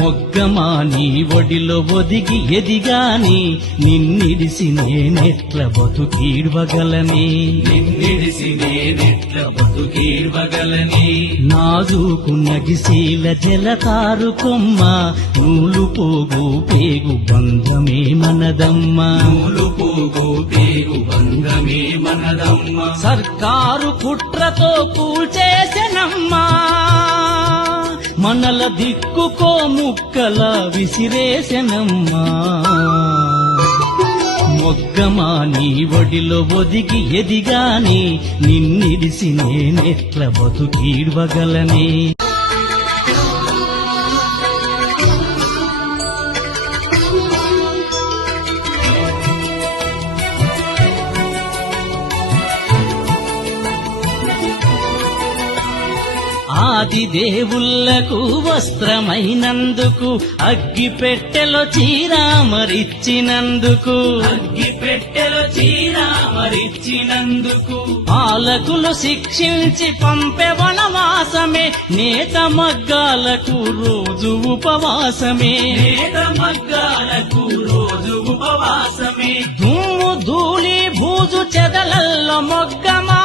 మొగ్గమా నీ ఒడిలో ఒదిగి ఎదిగాని నిన్నిడిసి నేనెట్ల బతుకీడ్వగలనే నాజూకు నగిశీల జలతారు కొమ్మ నూలు పోగు పేగు బంధమే మనదమ్మా సర్కారు కుట్రతో కూల్చేసెనమ్మా మనల దిక్కుకో ముక్కల విసిరేసెనమ్మా మొగ్గమా నీ ఒడిలో ఒదిగి ఎదిగాని నిన్నిడిసి నేనెట్ల బతుకీడ్వగలనే ఆది దేవుళ్లకు వస్త్రమైనందుకు అగ్గి పెట్టెలో చీరామరిచ్చినందుకు పాలకులు శిక్షించి పంపె వనవాసమే నేత మగ్గాలకు రోజు ఉపవాసమే దుమ్ము ధూళి భూజు చెదలల్లో మొగ్గమా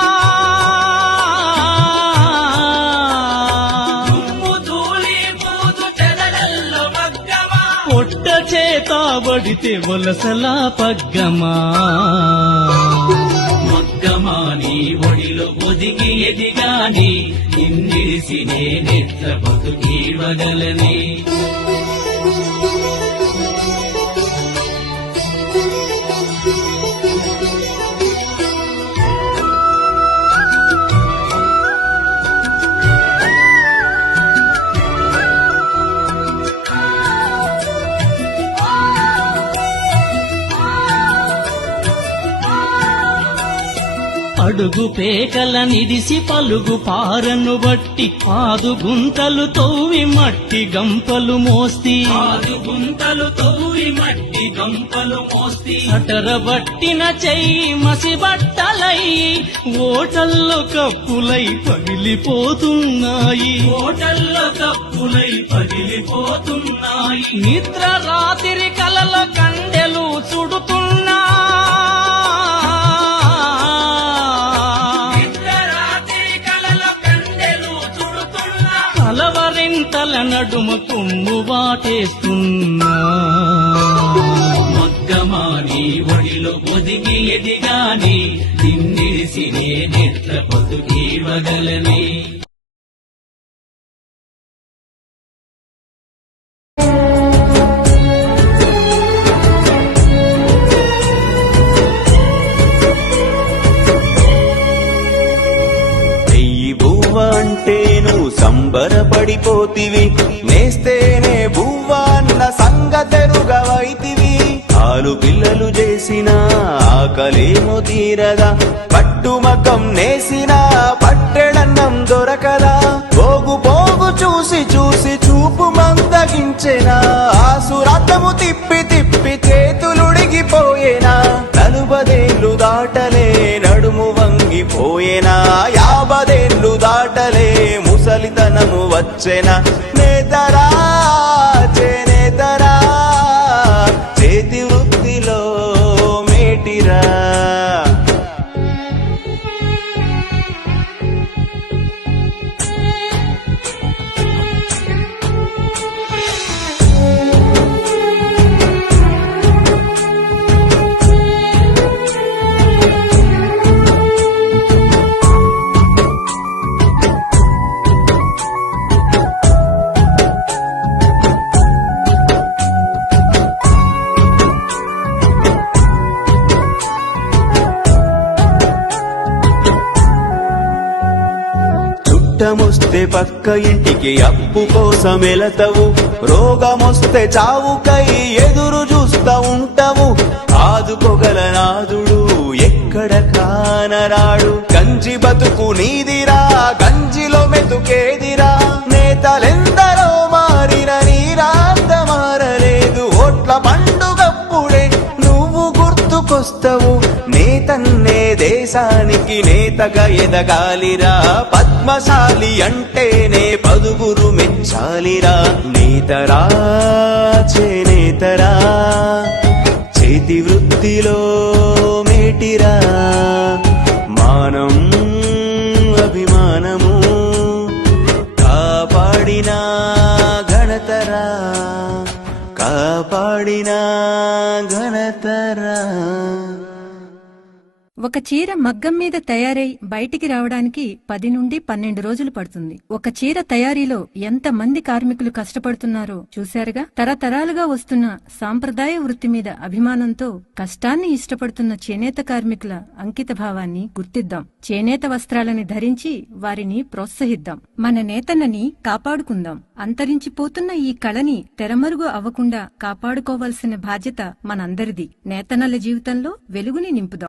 పొట్ట చేతబడితే వలసలా పగ్గమా మొగ్గమా నీ ఒడిలో ఒదిగి ఎదిగాని నిన్నిడిసి నేనెట్ల బతుకీడ్వగలనే అడుగు పేకల నిడిసి పలుగు పారను బట్టి పాదు గుంతలు తవ్వి మట్టి గంపలు మోస్తి అటరబట్టిన చెయ్యి మసి బట్టలయ్యి ఓటల్లో కప్పులై పగిలిపోతున్నాయి నిద్ర రాత్రి కలల కండెలు చుడుతున్నా కలవరింతల నడుమ కొమ్ము వాటేస్తున్నా మొగ్గమా నీ ఒడిలో ఒదిగి ఎదిగాని నిన్నిడిసి నేనెట్ల బతుకీడ్వగలనే సంబరపడిపోతివి నేస్తేనే బువ్వా అన్న సంగతెరుగవైతివి ఆలు పిల్లలు చేసిన ఆకలేమో తీరదా పట్టుమకం నేసిన పట్టెడన్నం దొరకదా పోగు పోగు చూసి చూసి చూపు మందగించెనా ఆసురాతము తిప్పి తిప్పి చేతులుడిగిపోయేనా 40 ఏళ్ళు దాటలే నడుము వంగిపోయేనా 50 ఏళ్ళు దాటలే ముసలితనము వచ్చెనా నేతరా చేనేతరా చేతి వృత్తిలో మేటిరా చుట్టమొస్తే పక్క ఇంటికి అప్పు కోసం వెళతావు రోగమొస్తే చావుకై ఎదురు చూస్తా ఉంటావు ఆదుకోగల నాదుడు ఎక్కడ కానరాడు గంజి బతుకు నీదిరా గంజిలో మెతుకేదిరా నేతలెందరో మారిన నీరాంత మారలేదు ఓట్ల పండుగప్పుడే నువ్వు గుర్తుకొస్తావు నేతన్నే దేశానికి నేతగా ఎదగాలిరా, పద్మశాలి అంటేనే పదుగురు మెచ్చాలిరా. నేతరా చేనేతరా, చేతి వృత్తిలో మేటిరా, మానం అభిమానము కాపాడిన ఘనతరా, కాపాడిన ఘనతరా. ఒక చీర మగ్గం మీద తయారై బయటికి రావడానికి 10 నుండి 12 రోజులు పడుతుంది. ఒక చీర తయారీలో ఎంత మంది కార్మికులు కష్టపడుతున్నారో చూశారుగా. తరతరాలుగా వస్తున్న సాంప్రదాయ వృత్తి మీద అభిమానంతో కష్టాన్ని ఇష్టపడుతున్న చేనేత కార్మికుల అంకిత భావాన్ని గుర్తిద్దాం. చేనేత వస్త్రాలని ధరించి వారిని ప్రోత్సహిద్దాం. మన నేతన్నని కాపాడుకుందాం. అంతరించిపోతున్న ఈ కళని తెరమరుగు అవ్వకుండా కాపాడుకోవాల్సిన బాధ్యత మనందరిది. నేతన్నల జీవితంలో వెలుగుని నింపుదాం.